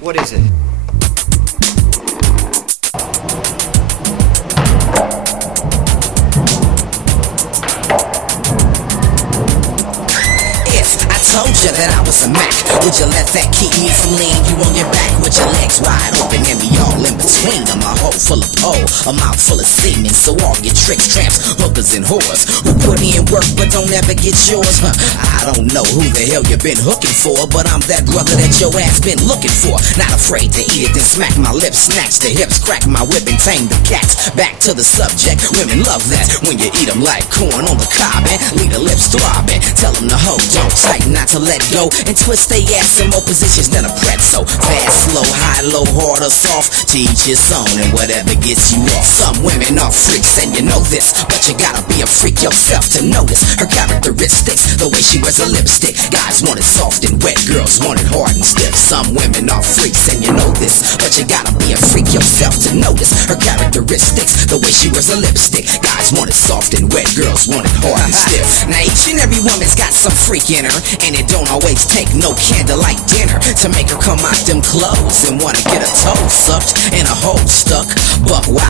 What is it? Told you that I was a Mac. Would you let that keep me from laying you on your back with your legs wide open and me all in between? I'm a hole full of pole, a mouth full of semen. So all your tricks, tramps, hookers, and whores who put in work but don't ever get yours. I don't know who the hell you been hooking for, but I'm that brother that your ass been looking for. Not afraid to eat it, then smack my lips, snatch the hips, crack my whip, and tame the cats. Back to the subject, women love that when you eat them like corn on the cob and leave the lips throbbing. Tell them to hold, don't tighten, not to let go, and twist they ass in more positions than a pretzel. Fast, slow, high, low, hard or soft, to each his own and whatever gets you off. Some women are freaks and you know this, but you gotta be a freak yourself to notice her characteristics, the way she wears a lipstick. Guys want it soft and wet, girls want it hard and stiff. Some women are freaks and you know this, but you gotta be a freak yourself to notice her characteristics, the way she wears a lipstick. Guys want it soft and wet, girls want it hard and stiff. Now each and every woman's got some freak in her, and it don't always take no candlelight dinner to make her come out them clothes and wanna get a toe sucked and a hole stuck. Buck wild.